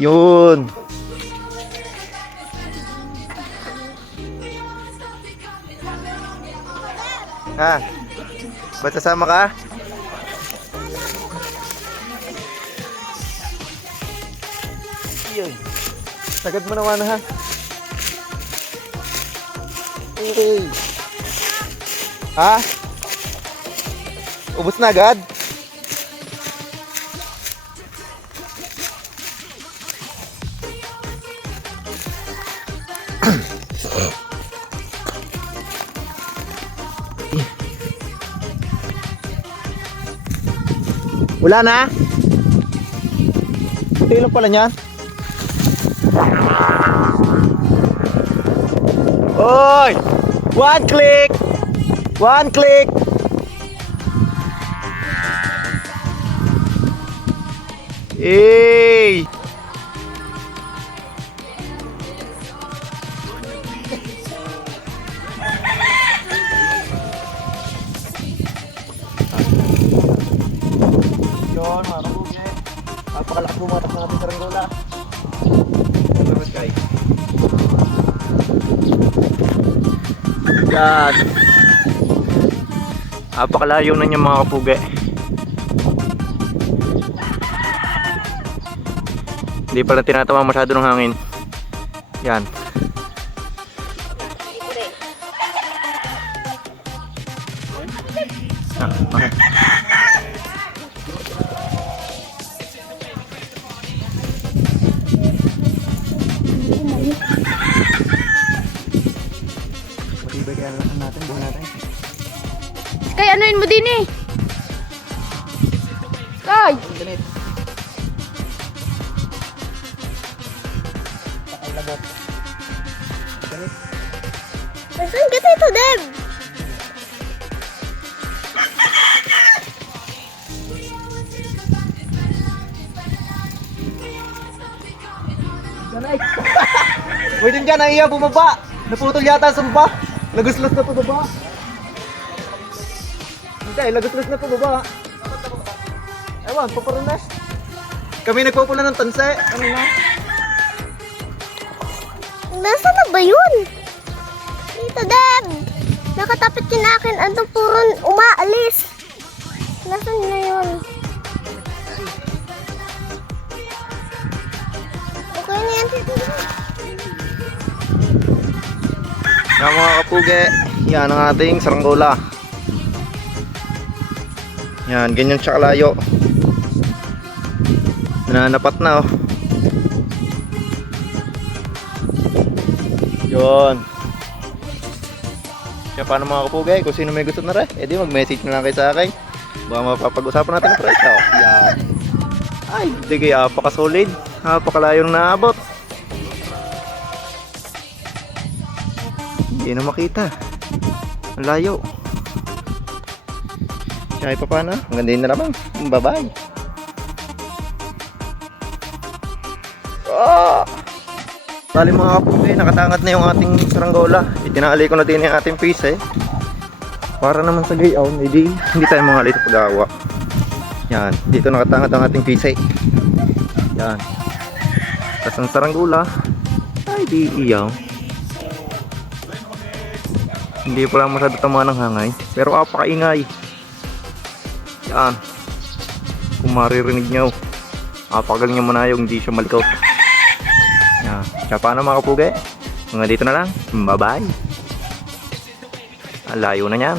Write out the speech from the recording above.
Yun. Ha? Ba't sasama ka? Yun. Sagad mo naman ha. Okay. Ha? Ubus na agad? Wala na? Ito lang pala niyan. Oy! One click! One click! Hey! Yun, mga kabuge. Napakalakas bumatak ng ating saranggola. Salamat kay. Yan. Napakalayo na niya mga kapuge. Hindi pala tinatawa masyado ng hangin. Yan. Okay. Matibay kaya lakan natin, buhay natin. Sky, anuin mo din eh. Sky! Ganit. Pakay lagot. Ganit. Saan ka dito, Deb? Ganay. Uy, din dyan, naiya, bumaba. Naputol yata sa baba. Laguslos na pababa. Hindi, laguslos na pababa. Ewan, paparunas. Kami nagpupula ng tanse. Ano na? Nasaan na ba yun? Dito, Deb. Nakatapit yun akin. Ano puro umaalis. Nasaan na yun? Okay na yan, Tito. Yan mga kapuge, yan ang ating saranggola. Yan, ganyan siya kalayo. Nananapat na oh. Yun. Kaya paano mga kapuge, kung sino may gusto na rin, edi mag-message na lang kayo sa akin. Baka mapapag-usapan natin ang presyo. Yan. Ay, hindi kaya apaka-solid. Apakalayo na naabot. Hindi na makita. Ang layo. Kaya pa paano? Ang ganda yun na naman. Bye-bye. Oh! Bali mga kapuge, nakatangat na yung ating saranggola. Itinali ko na din yung ating piece eh. Para naman sa gayaw, hindi tayo mga lito pag-awa. Yan, dito nakatangat ang ating piece eh. Yan. Tapos ang saranggola, ay di iyaw. Hindi pala masyado tama ng hangay, pero apakaingay. Yan. Kung maririnig nyo, apakagaling nyo muna yung hindi siya malikot. Yan. Kaya paano mga kapuge? Hanggang dito na lang. Bye bye. Ang layo na yan.